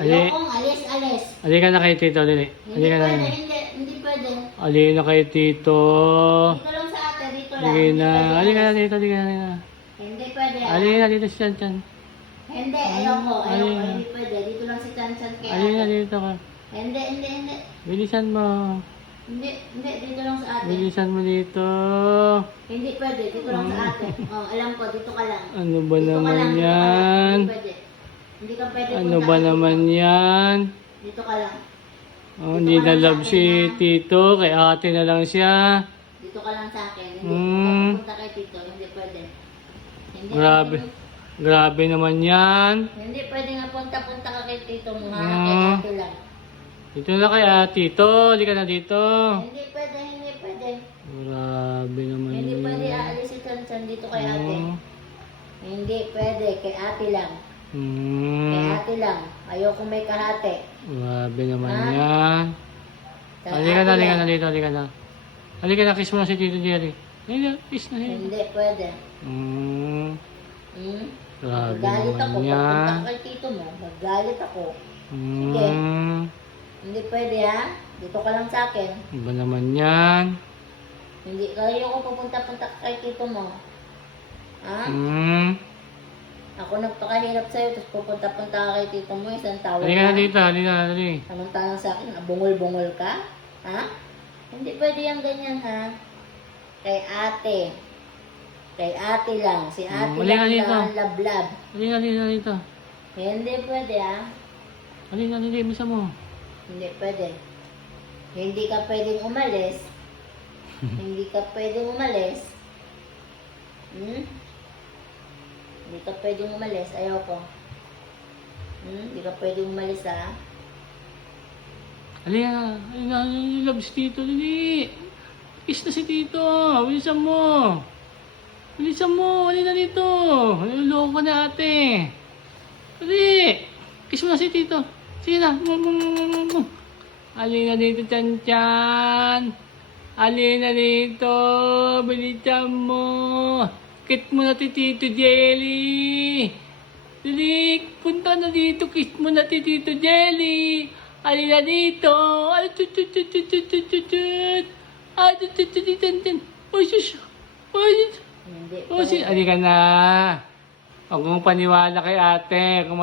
Ayokong alis. Halika na kay Tito, dali. Hindi Halika na. pwede, hindi pwede. Halika na kay Tito. Dito lang sa ate, dito lang. Halika Hindi na. pwede Halika na alis. dito, halika na. Hindi pwede. Halika na dito si Chan. Hindi, ayoko, Halika. hindi pwede. Dito lang si Chan kay Halika na ate. dito ka. Hindi. Bilisan mo. Hindi, dito lang sa ate. Bilisan mo dito. Hindi pwede, dito lang sa ate. Oh, alam ko, dito ka lang. Ano ba Dito ka naman lang, dito ka lang. yan? Hindi pwede. Hindi ka pwede Ano punta ba dito. naman yan? Dito ka lang. Oh, hindi na love si Tito. Kay ate na lang siya. Dito ka lang sa akin. Hindi pupunta kay Tito. Hindi pwede. Hindi Grabe. pwede. Grabe naman yan. Hindi pwede nga punta ka kay Tito mo ha. Mm. Kay ate lang. Dito na kay Tito. Halika na dito. Hindi pwede. Grabe naman Hindi yan. pwede aalis si Chan dito kay ate. Oh. Hindi pwede. Kay ate lang. Kay Hmm. ate lang. Ayoko may kahate. Grabe naman Ha? yan. Kay Halika ate na, halika lang. na dito, halika na. Halika na, kiss mo na si Tito Jerry. Halika, kiss na siya. Hindi pwede. Hmm. Hmm? Grabe Magalit ako. naman yan. Pagpunta kay Tito mo, magalit ako. Sige. Hmm. Hindi pwede ha. Dito ka lang sa akin. Iba naman yan. Hindi, ayoko pupunta kay Tito mo. Ha? Hmm. Ako nagpakahirap sa'yo, tapos pupunta ka kay Tito mo, isang tawag Halika na dito, halika na, halika. Samantalang sa akin, bungol-bungol ka? Ha? Hindi pwede yung ganyan, ha? Kay ate. Kay ate lang. Si ate halika lang dito. na lablab. Halika dito. Hindi pwede, ha? Halika, bisa mo. Hindi pwede. Hindi ka pwedeng umalis. Hindi ka pwedeng umalis. Hmm? Hindi ka pwedeng umalis. Ayoko. Hindi ka pwedeng umalis, ha? Halika, halika, love si Tito, dali. Kiss na si Tito. Bilisan mo. Halika dito. Naluloko ka na ate. Dali. Kiss mo na si Tito. Sige na. Halika dito, Chan. Halika dito. Bilisan mo. Kiss mo na si Tito Jelly. Dali. Punta na dito. Kiss mo na si Tito Jelly. Halika dito. Hindi Halika na. Huwag mong paniwala kay ate. Kung